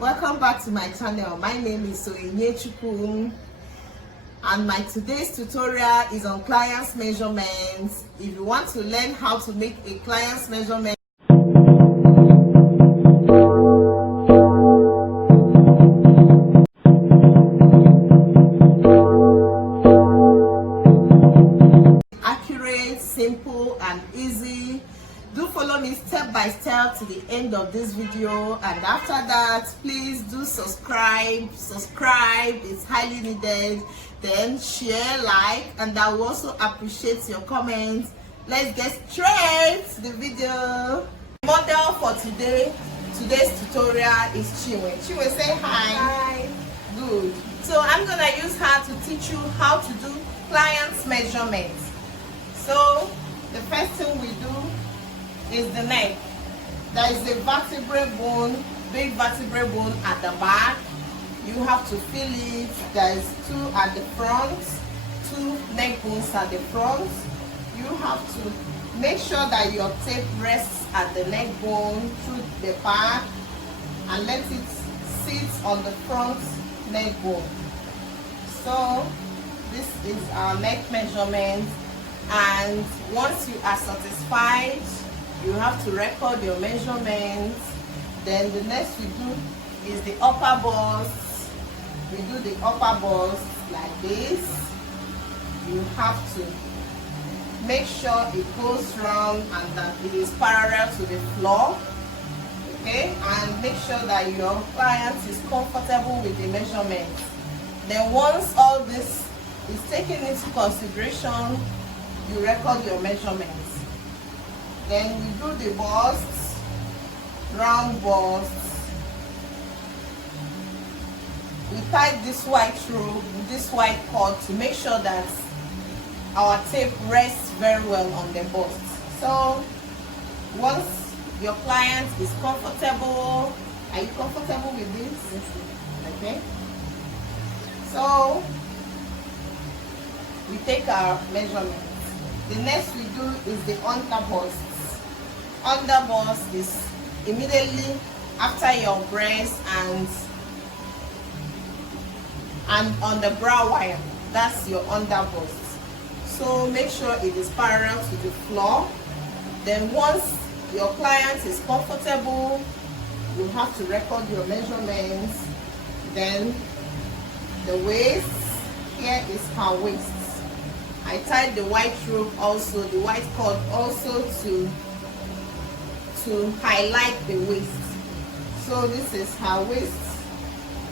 Welcome back to my channel. My name is Chukwu, and my today's tutorial is on client's measurements. If you want to learn how to make a client's measurement, accurate, simple and easy, do follow me step by step to the end of this video, and after that please do subscribe. It's highly needed. Then share, like, and I will also appreciate your comments. Let's get straight to the video. Model for today's tutorial is Chinwe. Chinwe, say hi. Hi. Good. So I'm gonna use her to teach you how to do client's measurements. So the first thing we do is the neck. There is a vertebrae bone, big vertebrae bone at the back. You have to feel it. There is 2 at the front, 2 neck bones at the front. You have to make sure that your tape rests at the neck bone through the back and let it sit on the front neck bone. So this is our neck measurement, and once you are satisfied, you have to record your measurements. Then the next we do is the upper bust. We do the upper bust like this. You have to make sure it goes round and that it is parallel to the floor. Okay, and make sure that your client is comfortable with the measurements. Then once all this is taken into consideration, you record your measurements. Then we do the busts, round busts. We tie this white rope, this white cord, to make sure that our tape rests very well on the bust. So once your client is comfortable, are you comfortable with this? Yes. Okay. So we take our measurements. The next we do is the under bust. Under bust is immediately after your breast and on the brow wire. That's your under bust. So make sure it is parallel to the floor. Then once your client is comfortable, you have to record your measurements. Then the waist, here is her waist. I tied the white rope also, the white cord also to highlight the waist. So this is her waist,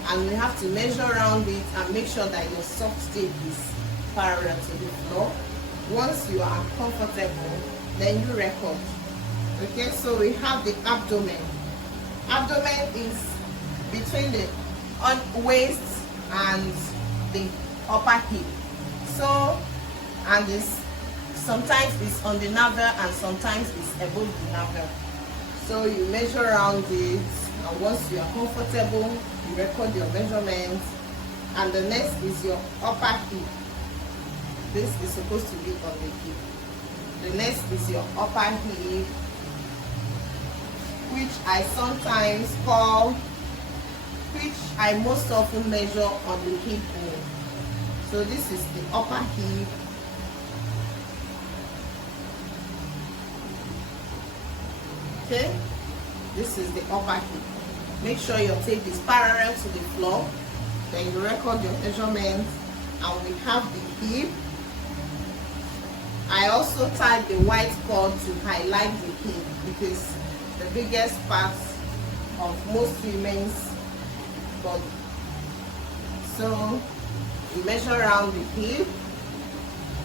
and we have to measure around it and make sure that your soft tape is parallel to the floor. Once you are comfortable, then you record. Okay, so we have the abdomen. Abdomen is between the waist and the upper hip. So, and this sometimes it's on the navel and sometimes it's above the navel. So you measure around it, and once you are comfortable, you record your measurements. And the next is your upper hip. This is supposed to be on the hip. The next is your upper hip, which I sometimes call, which I most often measure on the hip bone. So this is the upper hip. Okay, this is the upper hip. Make sure your tape is parallel to the floor. Then you record your measurements, and we have the hip. I also tied the white cord to highlight the hip because the biggest part of most women's body. So you measure around the hip,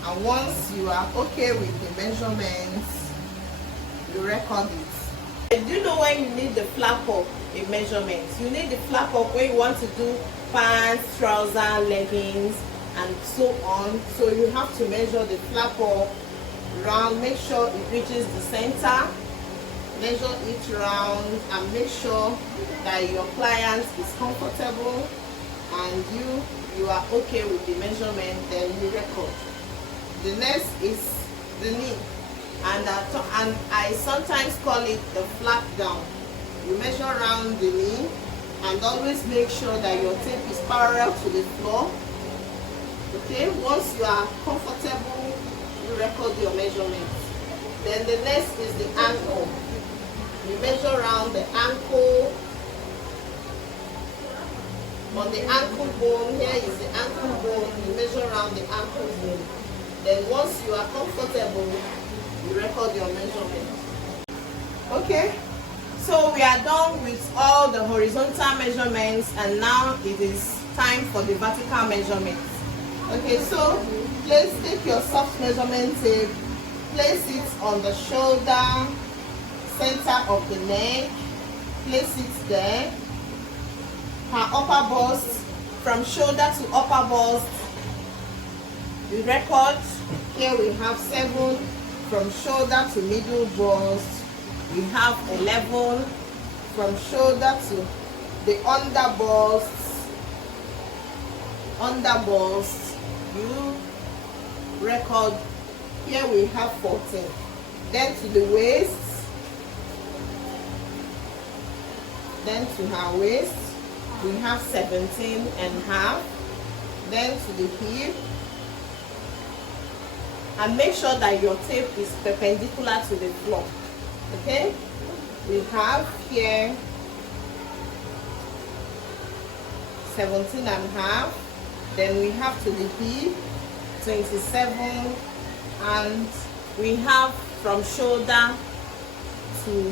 and once you are okay with the measurements, you record it. Do you know when you need the flap up in measurements? You need the flap up when you want to do pants, trousers, leggings, and so on. So you have to measure the flap up round, make sure it reaches the center, measure it round, and make sure that your client is comfortable and you are okay with the measurement. Then you record. The next is the knee. And I sometimes call it the flap down. You measure around the knee, and and always make sure that your tape is parallel to the floor. Okay, once you are comfortable, you record your measurements. Then the next is the ankle. You measure around the ankle. On the ankle bone, here is the ankle bone. You measure around the ankle bone. Then once you are comfortable, you record your measurements. Okay, so we are done with all the horizontal measurements, and now it is time for the vertical measurements. Okay, so please take your soft measurement tape, place it on the shoulder, center of the neck, place it there. Her upper bust, from shoulder to upper bust, we record. Here we have 7. From shoulder to middle bust, we have 11. From shoulder to the under bust, you record. Here we have 14. Then to the waist, then to her waist, we have 17.5. Then to the hip, and make sure that your tape is perpendicular to the floor. Okay, we have here 17.5. Then we have to the hip 27, and we have from shoulder to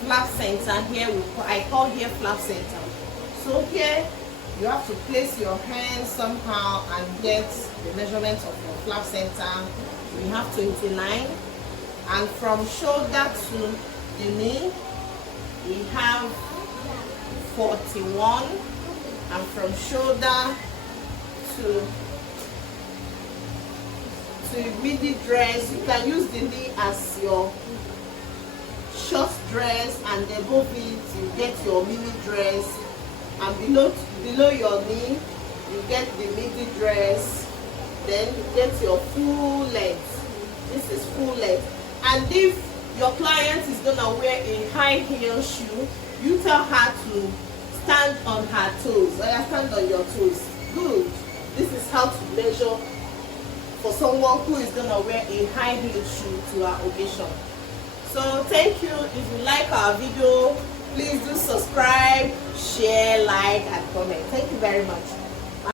flap center. Here I call here flap center. So here you have to place your hand somehow and get the measurement of your flap center. We have 29, and from shoulder to the knee we have 41, and from shoulder to midi dress, you can use the knee as your short dress, and above it you get your mini dress, and below your knee you get the midi dress. Then you get your full length. This is full length. And if your client is gonna wear a high heel shoe, you tell her to stand on her toes. Stand on your toes. Good. This is how to measure for someone who is gonna wear a high heel shoe to her occasion. So thank you. If you like our video, please do subscribe, share, like, and comment. Thank you very much.